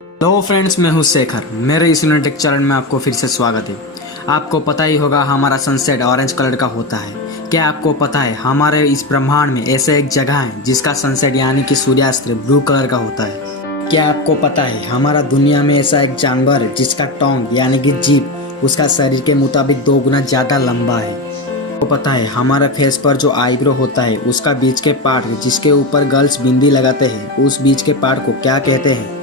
Hello friends, मैं हूं शेखर। मेरे इस यूनिटेक चैनल में आपको फिर से स्वागत है। आपको पता ही होगा हमारा सनसेट ऑरेंज कलर का होता है। क्या आपको पता है हमारे इस ब्रह्मांड में ऐसे एक जगह है जिसका सनसेट यानी कि सूर्यास्त ब्लू कलर का होता है। क्या आपको पता है हमारा दुनिया में ऐसा एक जानवर है जिसका टोंग यानी कि जीभ उसका शरीर के मुताबिक 2 गुना ज़्यादा लंबा है। आपको पता है हमारे फेस पर जो आईब्रो होता है उसका बीच के पार्ट जिसके ऊपर गर्ल्स बिंदी लगाते हैं उस बीच के पार्ट को क्या कहते हैं।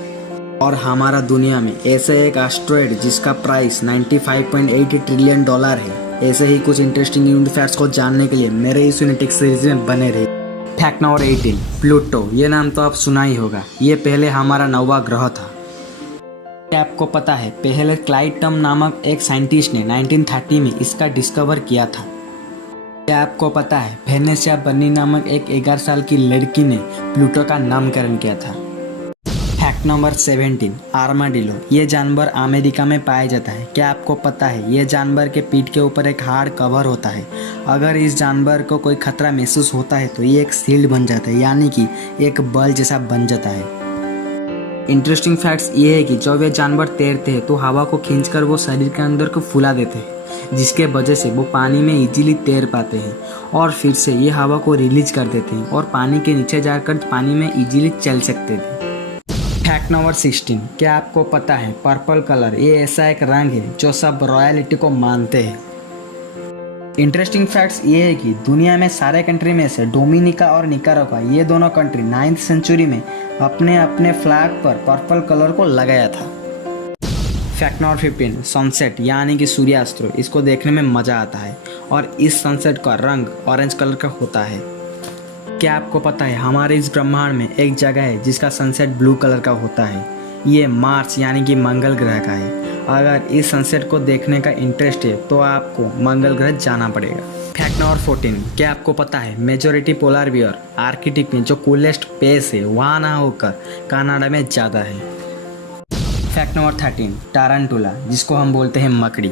और हमारा दुनिया में ऐसे एक एस्टेरॉयड जिसका प्राइस 95.80 ट्रिलियन डॉलर है। ऐसे ही कुछ इंटरेस्टिंग यूनिट फैक्ट्स को जानने के लिए मेरे इस यूनिटेक सीरीज में बने रहिए। Fact number 18, Pluto. ये नाम तो आप सुना ही होगा। ये पहले हमारा 9वां ग्रह था। क्या आपको पता है पहले क्लाइड टम नामक एक साइंटिस्ट ने 1930 में इसका डिस्कवर किया था। क्या आपको पता है वेनेसिया बर्नी नामक एक 11 साल की लड़की ने प्लूटो का नामकरण किया था। Fact number 17, armadillo. ये जानवर अमेरिका में पाया जाता है। क्या आपको पता है ये जानवर के पीठ के ऊपर एक हार्ड कवर होता है। अगर इस जानवर को कोई खतरा महसूस होता है तो ये एक शील्ड बन जाता है यानी कि एक बल जैसा बन जाता है। इंटरेस्टिंग फैक्ट्स ये है कि जब ये जानवर तैरते हैं तो हवा को खींचकर वो शरीर के अंदर को फुला देते हैं जिसके वजह से वो पानी में इजीली तैर पाते हैं और फिर से ये हवा को रिलीज कर देते हैं और पानी के नीचे जाकर पानी में इजीली चल सकते थे। फैक्ट नंबर 16, क्या आपको पता है पर्पल कलर ये ऐसा एक रंग है जो सब रॉयलिटी को मानते हैं। इंटरेस्टिंग फैक्ट्स ये है कि दुनिया में सारे कंट्री में से डोमिनिका और निकारागुआ ये दोनों कंट्री 9th सेंचुरी में अपने अपने फ्लैग पर पर्पल कलर को लगाया था। फैक्ट नंबर 15, सनसेट यानी कि सूर्यास्त। इसको देखने में मज़ा आता है और इस सनसेट का रंग ऑरेंज कलर का होता है। क्या आपको पता है हमारे इस ब्रह्मांड में एक जगह है जिसका सनसेट ब्लू कलर का होता है। ये मार्स यानी कि मंगल ग्रह का है। अगर इस सनसेट को देखने का इंटरेस्ट है तो आपको मंगल ग्रह जाना पड़ेगा। फैक्ट नंबर 14, क्या आपको पता है मेजॉरिटी पोलर बियर आर्कटिक में जो कूलेस्ट प्लेस है वहाँ ना होकर कनाडा में ज़्यादा है। फैक्ट नंबर 13, टारंटुला जिसको हम बोलते हैं मकड़ी।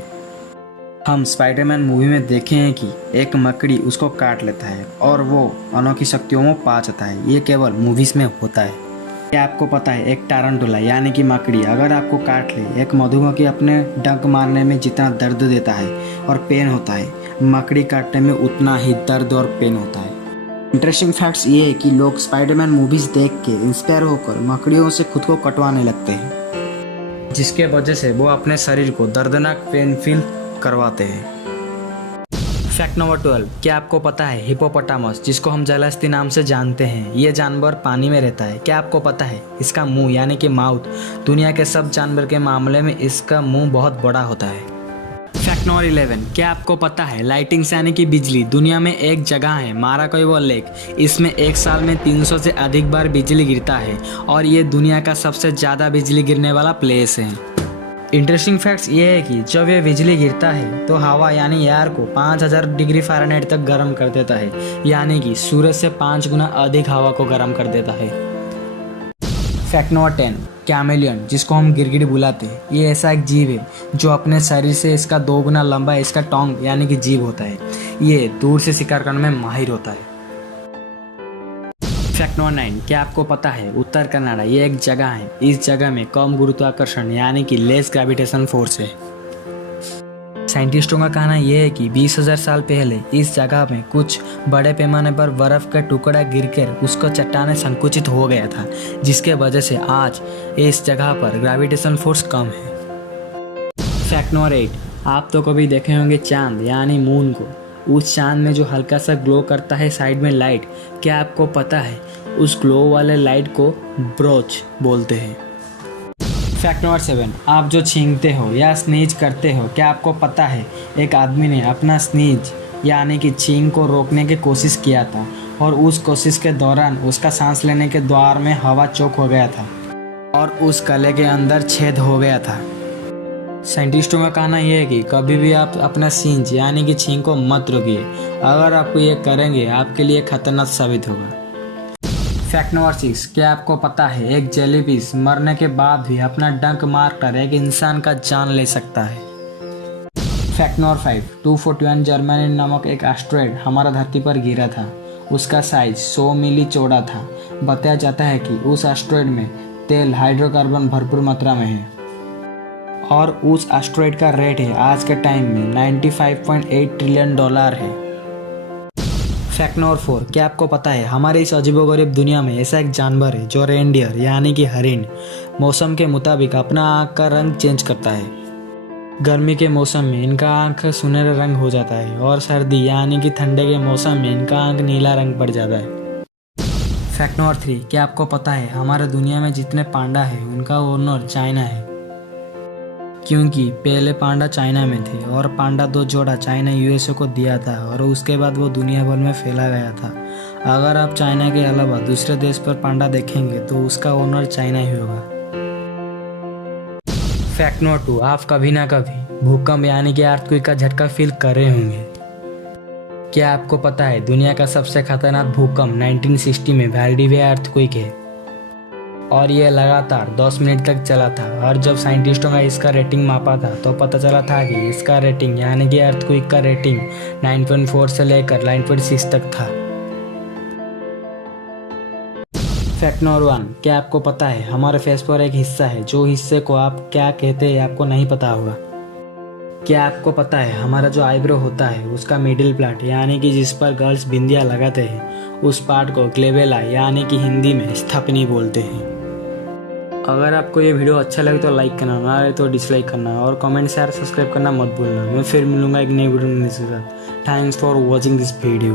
हम स्पाइडरमैन मूवी में देखे हैं कि एक मकड़ी उसको काट लेता है और वो अनोखी शक्तियों में पा जाता है। ये केवल मूवीज में होता है। क्या आपको पता है एक टारंटुला यानी कि मकड़ी अगर आपको काट ले, एक मधुमक्खी अपने डंक मारने में जितना दर्द देता है और पेन होता है, मकड़ी काटने में उतना ही दर्द और पेन होता है। इंटरेस्टिंग फैक्ट्स ये है कि लोग स्पाइडरमैन मूवीज देख के इंस्पायर होकर मकड़ियों से खुद को कटवाने लगते हैं जिसके वजह से वो अपने शरीर को दर्दनाक पेन फील करवाते हैं। फैक्ट नंबर 12, क्या आपको पता है हिपोपोटामस जिसको हम जलहस्ती नाम से जानते हैं ये जानवर पानी में रहता है। क्या आपको पता है इसका मुंह यानी कि माउथ दुनिया के सब जानवर के मामले में इसका मुंह बहुत बड़ा होता है। फैक्ट नंबर 11, क्या आपको पता है लाइटिंग यानी कि बिजली दुनिया में एक जगह है माराकैबो लेक। इसमें एक साल में 300 से अधिक बार बिजली गिरता है और ये दुनिया का सबसे ज़्यादा बिजली गिरने वाला प्लेस है। इंटरेस्टिंग फैक्ट्स ये है कि जब ये बिजली गिरता है तो हवा यानी एयर को 5000 डिग्री फ़ारेनहाइट तक गर्म कर देता है यानी कि सूरज से 5 गुना अधिक हवा को गर्म कर देता है। फैक्ट नंबर 10, कैमेलियन जिसको हम गिरगिट बुलाते हैं ये ऐसा एक जीव है जो अपने शरीर से इसका 2 गुना लंबा इसका टोंग यानी कि जीभ होता है। ये दूर से शिकार करने में माहिर होता है। फैक्ट नंबर 9, क्या आपको पता है उत्तर कनाडा ये एक जगह है। इस जगह में कम गुरुत्वाकर्षण यानी कि लेस ग्रेविटेशन फोर्स है। साइंटिस्टों का कहना यह है कि 20,000 साल पहले इस जगह में कुछ बड़े पैमाने पर बर्फ का टुकड़ा गिरकर उसका चट्टाने संकुचित हो गया था जिसके वजह से आज इस जगह पर ग्रेविटेशन फोर्स कम है। फैक्ट नंबर 8, आप तो कभी देखे होंगे चांद यानी मून को। उस चांद में जो हल्का सा ग्लो करता है साइड में लाइट, क्या आपको पता है उस ग्लो वाले लाइट को ब्रोच बोलते हैं। फैक्ट नंबर 7, आप जो छींकते हो या स्नीज करते हो क्या आपको पता है एक आदमी ने अपना स्नीज यानी कि छींक को रोकने की कोशिश किया था और उस कोशिश के दौरान उसका सांस लेने के द्वार में हवा चोक हो गया था और उस गले के अंदर छेद हो गया था। साइंटिस्टों का कहना यह है कि कभी भी आप अपना सींच यानी कि छींक को मत रोकिए। अगर आप ये करेंगे आपके लिए खतरनाक साबित होगा। फैक्ट नंबर 6, क्या आपको पता है एक जेलीफिश मरने के बाद भी अपना डंक मारकर एक इंसान का जान ले सकता है। फैक्ट नंबर 5, 241 जर्मनी नामक एक एस्टेरॉयड हमारा धरती पर गिरा था। उसका साइज 100 मीली चौड़ा था। बताया जाता है कि उस एस्टेरॉयड में तेल हाइड्रोकार्बन भरपूर मात्रा में है और उस एस्टेरॉयड का रेट है आज के टाइम में $95.8 ट्रिलियन है। फैक्ट नंबर 4, क्या आपको पता है हमारे इस अजीबोगरीब दुनिया में ऐसा एक जानवर है जो रेनडियर यानी कि हरिण मौसम के मुताबिक अपना आँख का रंग चेंज करता है। गर्मी के मौसम में इनका आँख सुनहरा रंग हो जाता है और सर्दी यानी कि ठंडे के मौसम में इनका आँख नीला रंग पड़ जाता है। फैक्ट नंबर 3, क्या आपको पता है हमारे दुनिया में जितने पांडा है उनका ओनर चाइना है, क्योंकि पहले पांडा चाइना में थे और पांडा 2 जोड़ा चाइना यूएसए को दिया था और उसके बाद वो दुनिया भर में फैला गया था। अगर आप चाइना के अलावा दूसरे देश पर पांडा देखेंगे तो उसका ओनर चाइना ही होगा। फैक्ट नंबर 2, आप कभी ना कभी भूकंप यानी कि अर्थक्वेक का झटका फील कर रहे होंगे। क्या आपको पता है दुनिया का सबसे खतरनाक भूकंप 1960 में वाल्डिविया अर्थक्वेक है और ये लगातार 10 मिनट तक चला था। और जब साइंटिस्टों ने इसका रेटिंग मापा था तो पता चला था कि इसका रेटिंग यानी कि अर्थक्वेक का रेटिंग 9.4 से लेकर 9.6 तक था। फैक्ट नंबर 1, क्या आपको पता है हमारे फेस पर एक हिस्सा है जो हिस्से को आप क्या कहते हैं आपको नहीं पता होगा। क्या आपको पता है हमारा जो आईब्रो होता है उसका मिडिल पार्ट यानी कि जिस पर गर्ल्स बिंदिया लगाते हैं उस पार्ट को ग्लेबेला यानी कि हिंदी में स्थापनी बोलते हैं। अगर आपको ये वीडियो अच्छा लगे तो लाइक करना, ना लगे तो डिसलाइक करना और कमेंट शेयर सब्सक्राइब करना मत भूलना। मैं फिर मिलूंगा एक नई वीडियो में। Thanks for watching this video.